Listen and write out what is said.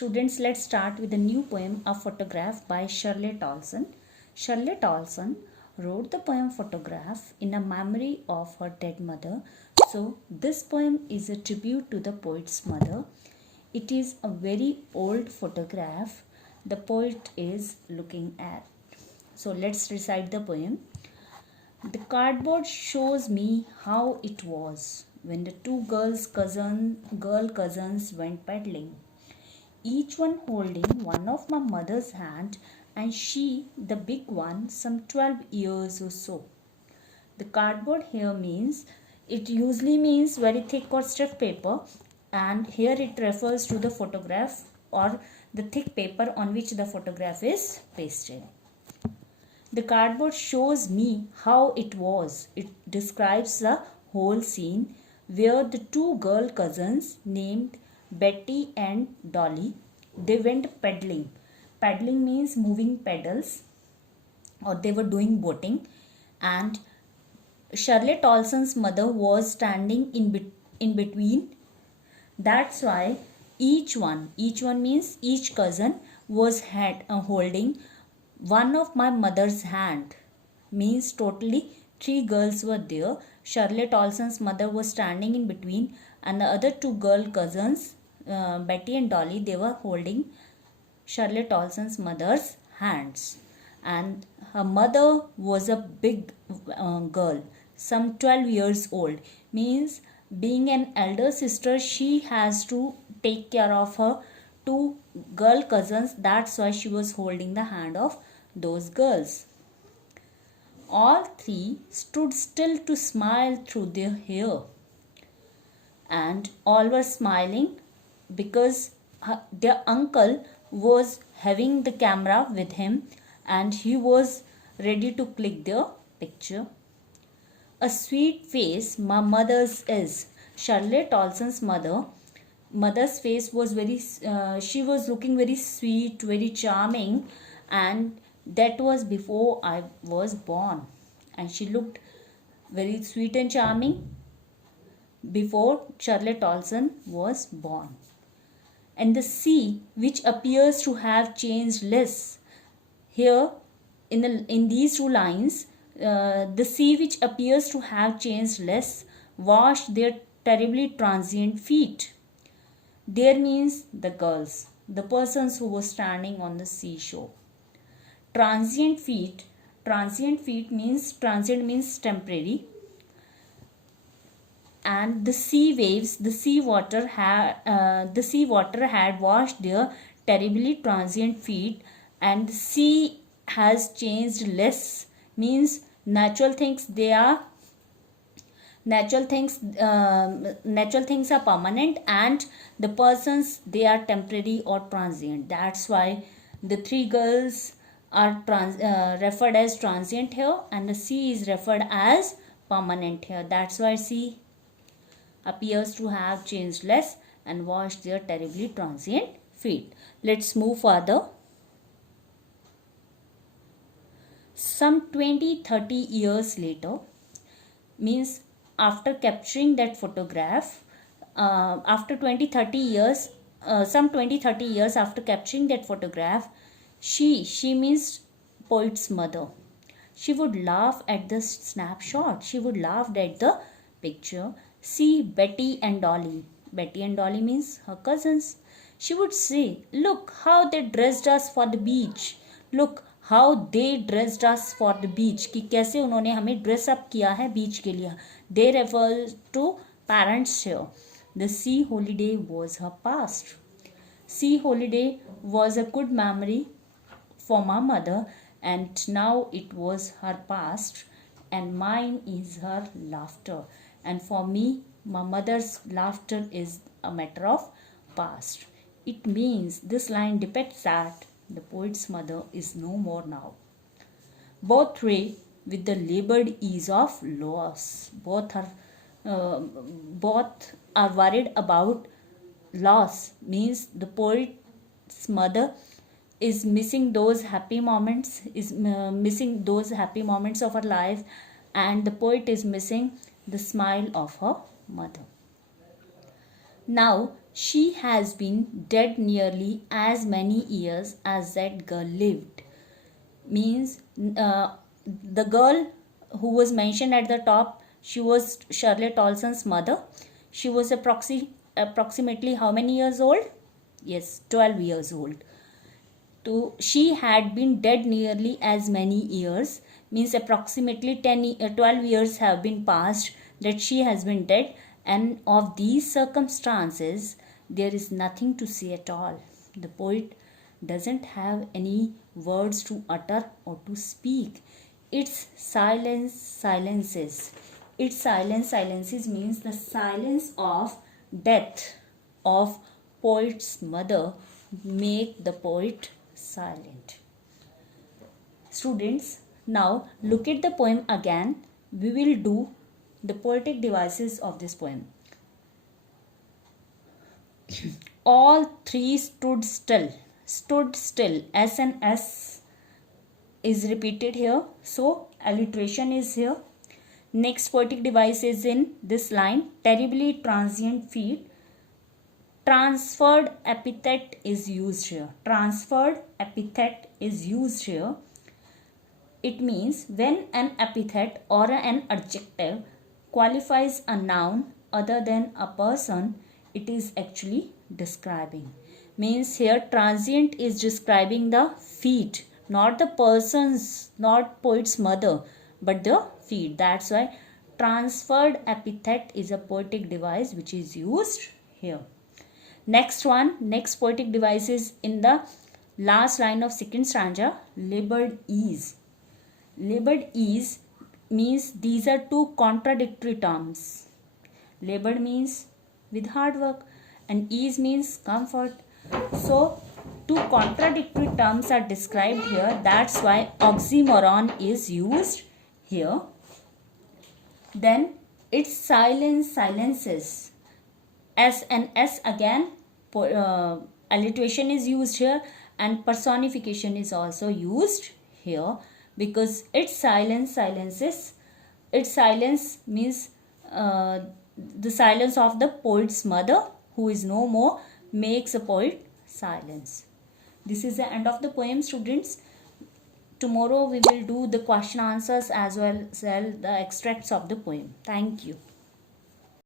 Students, let's start with a new poem, A Photograph by Shirley Tolson. Shirley Tolson wrote the poem Photograph in a memory of her dead mother. So, this poem is a tribute to the poet's mother. It is a very old photograph the poet is looking at. So, let's recite the poem. The cardboard shows me how it was when the two girl cousins went peddling, each one holding one of my mother's hand, and she, the big one, some 12 years or so. The cardboard here means, it usually means very thick or stiff paper, and here it refers to the photograph or the thick paper on which the photograph is pasted. The cardboard shows me how it was. It describes the whole scene where the two girl cousins named Betty and Dolly, they went peddling. Peddling means moving pedals, or they were doing boating, and Shirley Tolson's mother was standing in between. That's why each one means each cousin was holding one of my mother's hand, means totally 3 girls were there. Shirley Tolson's mother was standing in between, and the other 2 girl cousins, Betty and Dolly, they were holding Shirley Tolson's mother's hands. And her mother was a big girl, some 12 years old, means being an elder sister, she has to take care of her 2 girl cousins. That's why she was holding the hand of those girls. All 3 stood still to smile through their hair, and all were smiling because their uncle was having the camera with him and he was ready to click their picture. A sweet face my mother's is. Shirley Tolson's mother's face was very, she was looking very sweet, very charming, and that was before I was born. And she looked very sweet and charming before Shirley Tolson was born. And the sea, which appears to have changed less. Here, in these 2 lines, the sea which appears to have changed less washed their terribly transient feet. There means the girls, the persons who were standing on the seashore. Transient feet means, transient means temporary. And the sea waves, the sea water had washed their terribly transient feet, and the sea has changed less, means natural things are permanent, and the persons, they are temporary or transient. That's why the 3 girls are referred as transient here, and the sea is referred as permanent here. That's why sea appears to have changed less and washed their terribly transient feet. Let's move further. Some 20-30 years later, means after capturing that photograph, after 20-30 years, some 20-30 years after capturing that photograph, she means poet's mother, she would laugh at the snapshot, she would laugh at the picture. See Betty and Dolly. Betty and Dolly means her cousins. She would say, look how they dressed us for the beach. Look how they dressed us for the beach. कि कैसे उन्होंने हमें dress up किया है beach के लिए. They refer to parents here. The sea holiday was her past. Sea holiday was a good memory for my mother, and now it was her past, and mine is her laughter. And for me, my mother's laughter is a matter of past. It means, this line depicts that the poet's mother is no more now. Both ray with the labored ease of loss. Both are worried about loss, means the poet's mother is missing those happy moments, of her life, and the poet is missing the smile of her mother. Now She has been dead nearly as many years as that girl lived. Means the girl who was mentioned at the top, she was Shirley Tolson's mother. She was approximately how many years old? Yes, 12 years old. So she had been dead nearly as many years, means approximately 12 years have been passed that she has been dead, and of these circumstances there is nothing to say at all. The poet doesn't have any words to utter or to speak. Its silence silences. Its silence silences means the silence of death of poet's mother make the poet silent. Students, now look at the poem again. We will do the poetic devices of this poem. All three stood still. Stood still. S and S is repeated here. So alliteration is here. Next poetic device is in this line. Terribly transient feet. Transferred epithet is used here. Transferred epithet is used here. It means when an epithet or an adjective qualifies a noun other than a person, it is actually describing. Means here transient is describing the feet, not the person's, not poet's mother, but the feet. That's why transferred epithet is a poetic device which is used here. Next poetic device is in the last line of second stanza, labored ease. Labored ease means these are two contradictory terms. Labored means with hard work and ease means comfort. So two contradictory terms are described here. That's why oxymoron is used here. Then its silence silences. S and S again, alliteration is used here, and personification is also used here because its silence silences. Its silence means the silence of the poet's mother, who is no more, makes a poet silence. This is the end of the poem, students. Tomorrow we will do the question answers as well as the extracts of the poem. Thank you.